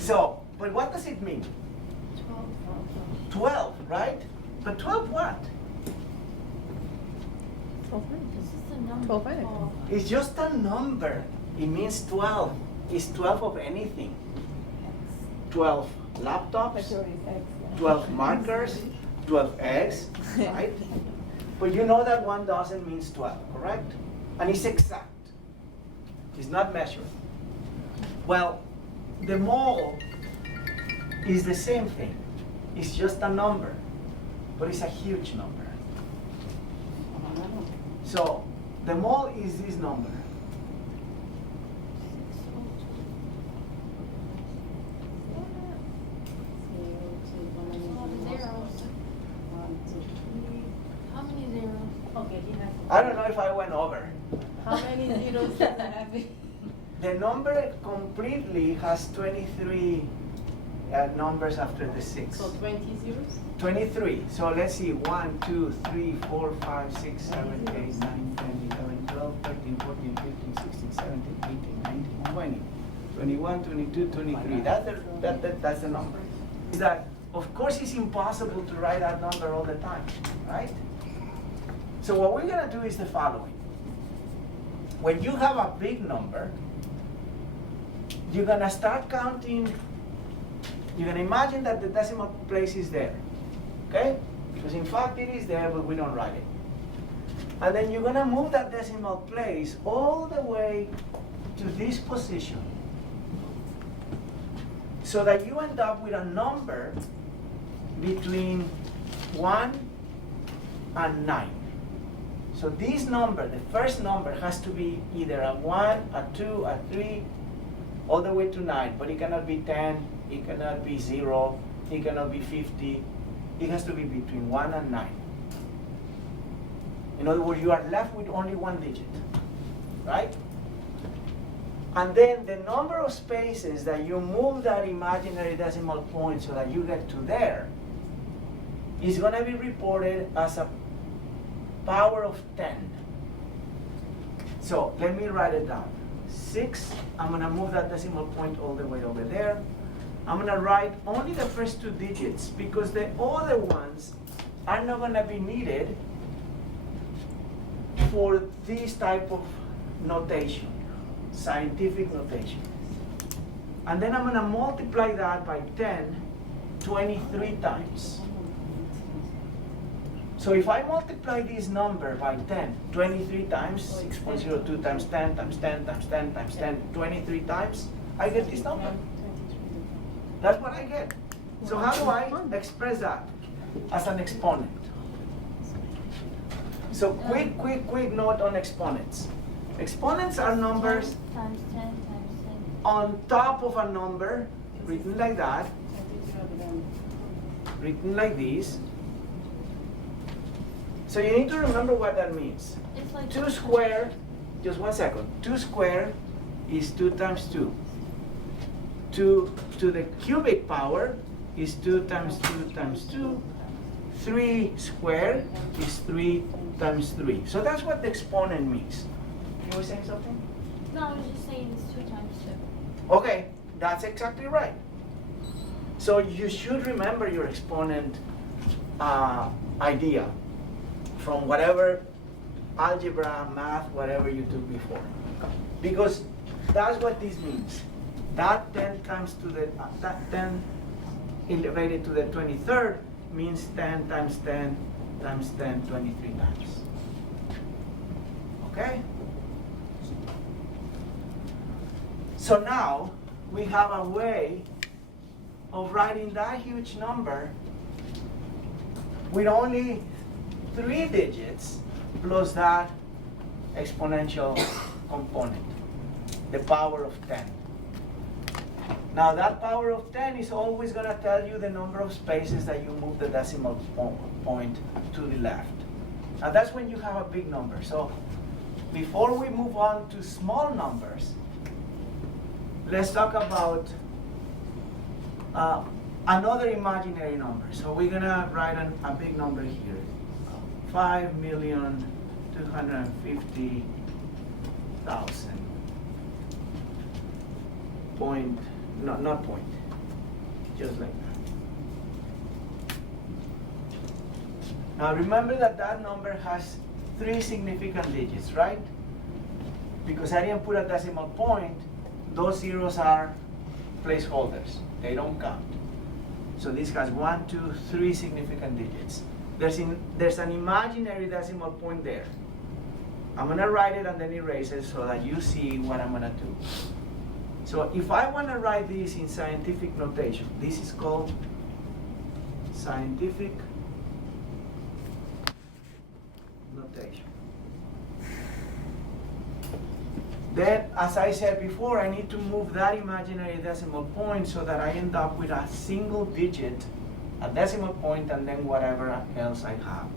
So, but what does it mean? 12, right? But 12 what? 12 This is the number. 12 minutes. Oh. It's just a number. It means 12. It's 12 of anything. 12 laptops, 12 markers, 12 eggs, right? But you know that 1 dozen means 12, correct? And it's exact. It's not measured. Well, the mole is the same thing. It's just a number, but it's a huge number. So the mole is this number. How many zeros? Okay, I don't know if I went over. how many zeros does it have? The number completely has 23 numbers after the 6. So 20 zeros? 23. So let's see. 1, 2, 3, 4, 5, 6, 7, 8, 9, 10, 11, 12, 13, 14, 15, 16, 17, 18, 19, 20, 21, 22, 23. That's the number. Is that, of course, it's impossible to write that number all the time, right? So what we're going to do is the following. When you have a big number, you're going to start counting. You're going to imagine that the decimal place is there, okay? Because in fact it is there, but we don't write it. And then you're going to move that decimal place all the way to this position, so that you end up with a number between 1 and 9. So this number, the first number, has to be either a 1, a 2, a 3, all the way to 9. But it cannot be 10, it cannot be 0, it cannot be 50. It has to be between 1 and 9. In other words, you are left with only one digit, right? And then the number of spaces that you move that imaginary decimal point so that you get to there is going to be reported as a power of 10. So let me write it down. 6, I'm going to move that decimal point all the way over there. I'm going to write only the first 2 digits because the other ones are not going to be needed for this type of notation, scientific notation. And then I'm going to multiply that by 10 23 times. So if I multiply this number by 10 23 times, 6.02 times 10 times 10 times 10 times 10, 23 times, I get this number. That's what I get. So how do I express that? As an exponent. So quick note on exponents. Exponents are numbers Times 10 times 10. on top of a number, written like that, written like this. So you need to remember what that means. It's like 2 squared, just 1 second. 2 squared is 2 times 2. 2 to the cubic power is 2 times 2 times 2. 3 squared is 3 times 3. So that's what the exponent means. You were saying something? No, I was just saying it's 2 times 2. Okay, that's exactly right. So you should remember your exponent idea from whatever algebra, math, whatever you took before. Because that's what this means. That 10 times to the, that 10 elevated to the 23rd means 10 times 10 times 10, 23 times. Okay? So now we have a way of writing that huge number with only 3 digits plus that exponential component, the power of 10. Now that power of 10 is always going to tell you the number of spaces that you move the decimal point to the left. Now that's when you have a big number. So before we move on to small numbers, let's talk about another imaginary number. So we're going to write a big number here. 5,250,000. Point, no, not point. just like that. Now remember that that number has 3 significant digits, right? Because I didn't put a decimal point, those zeros are placeholders. They don't count. So this has 1, 2, 3 significant digits. There's an imaginary decimal point there. I'm gonna write it and then erase it so that you see what I'm gonna do. So if I wanna write this in scientific notation, this is called scientific notation. Then, as I said before, I need to move that imaginary decimal point so that I end up with a single digit, a decimal point, and then whatever else I have.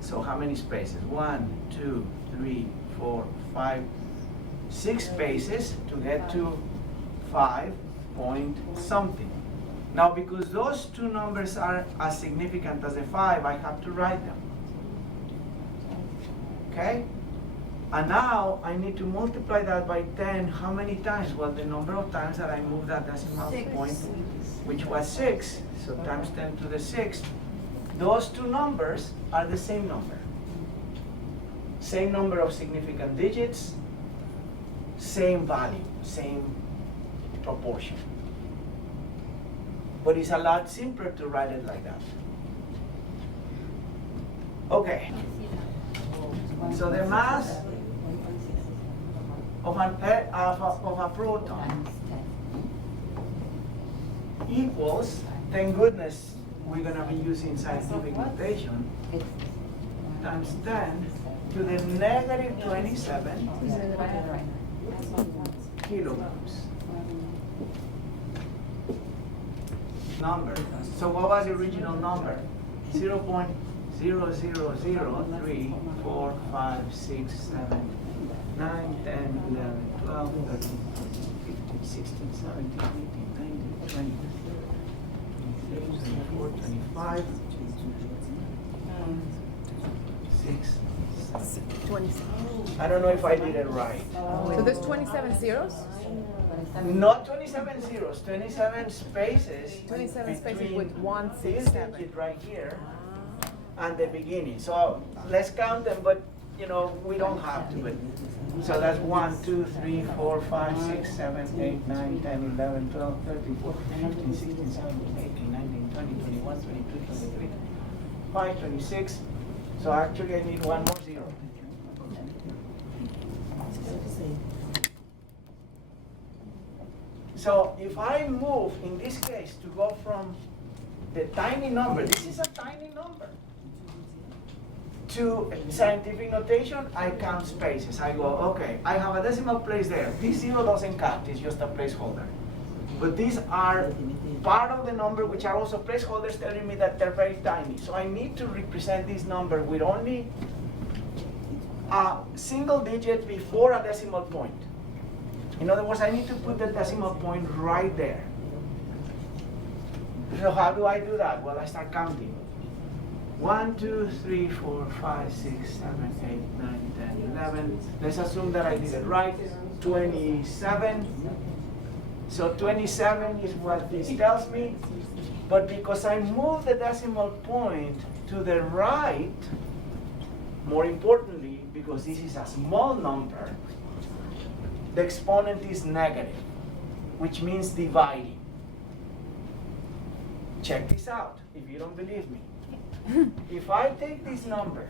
So how many spaces? 1, 2, 3, 4, 5, 6 spaces to get to 5 point something. Now, because those two numbers are as significant as the 5, I have to write them. Okay? And now I need to multiply that by 10. How many times? Well, the number of times that I moved that decimal point, which was 6, so times 10 to the 6th. Those two numbers are the same number. Same number of significant digits, same value, same proportion. But it's a lot simpler to write it like that. Okay. So the mass of a proton equals, thank goodness we're going to be using scientific notation, times 10 to the negative 27 kilograms. Number. So what was the original number? 0.0003, 4, 5, 6, 7, 9, 10, 11, 12, 13, 15, 16, 17, 18, 19, 20, 23, 24, 25, 6, 7. 27. I don't know if I did it right. So there's 27 zeros? Not 27 zeros, 27 spaces. 27 spaces between with 1, 6, this 7. digit right here and the beginning. So let's count them, but you know, we don't have to. But, so that's 1, 2, 3, 4, 5, 6, 7, 8, 9, 10, 11, 12, 13, 14, 15, 16, 17, 18, 19, 20, 21, 22, 23, 25, 26. So actually I need one more zero. So if I move, in this case, to go from the tiny number, this is a tiny number, to scientific notation, I count spaces. I go, okay, I have a decimal place there. This zero doesn't count, it's just a placeholder. But these are part of the number, which are also placeholders telling me that they're very tiny. So I need to represent this number with only a single digit before a decimal point. In other words, I need to put the decimal point right there. So how do I do that? Well, I start counting. 1, 2, 3, 4, 5, 6, 7, 8, 9, 10, 11. Let's assume that I did it right. 27. So 27 is what this tells me. But because I moved the decimal point to the right, more importantly, because this is a small number, the exponent is negative, which means dividing. Check this out, if you don't believe me. If I take this number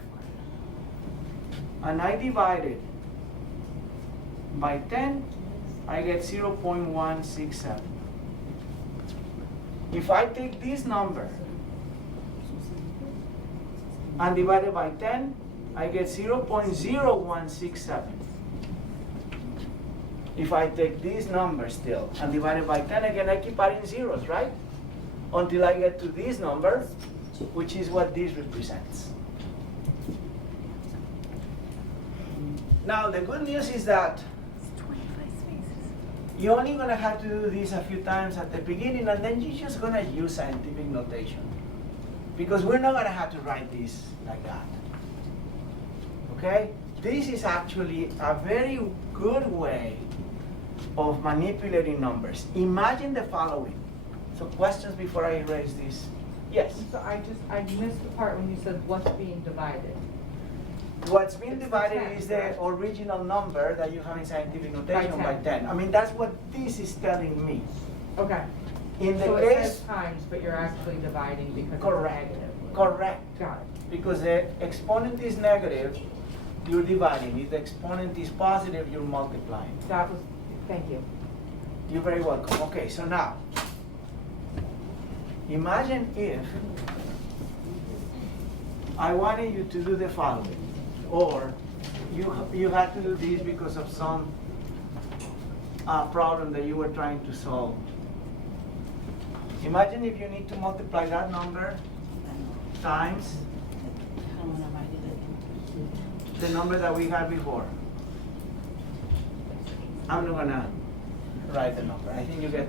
and I divide it by 10, I get 0.167. If I take this number and divide it by 10, I get 0.0167. If I take this number still and divide it by 10 again, I keep adding zeros, right? Until I get to this number, which is what this represents. Now, the good news is that you're only going to have to do this a few times at the beginning, and then you're just going to use scientific notation. Because we're not going to have to write this like that. Okay? This is actually a very good way of manipulating numbers. Imagine the following. So questions before I erase this? Yes. So I missed the part when you said what's being divided. What's being It's divided 10, is the correct? original number that you have in scientific notation by 10. 10. I mean, that's what this is telling me. Okay. In the So it says case, times, but you're actually dividing because it's correct, negative. correct. Got it. Because the exponent is negative, you're dividing. If the exponent is positive, you're multiplying. That was, thank you. You're very welcome. Okay, so now, imagine if I wanted you to do the following, or you had to do this because of some problem that you were trying to solve. Imagine if you need to multiply that number times the number that we had before. I'm not gonna write the number. I think you get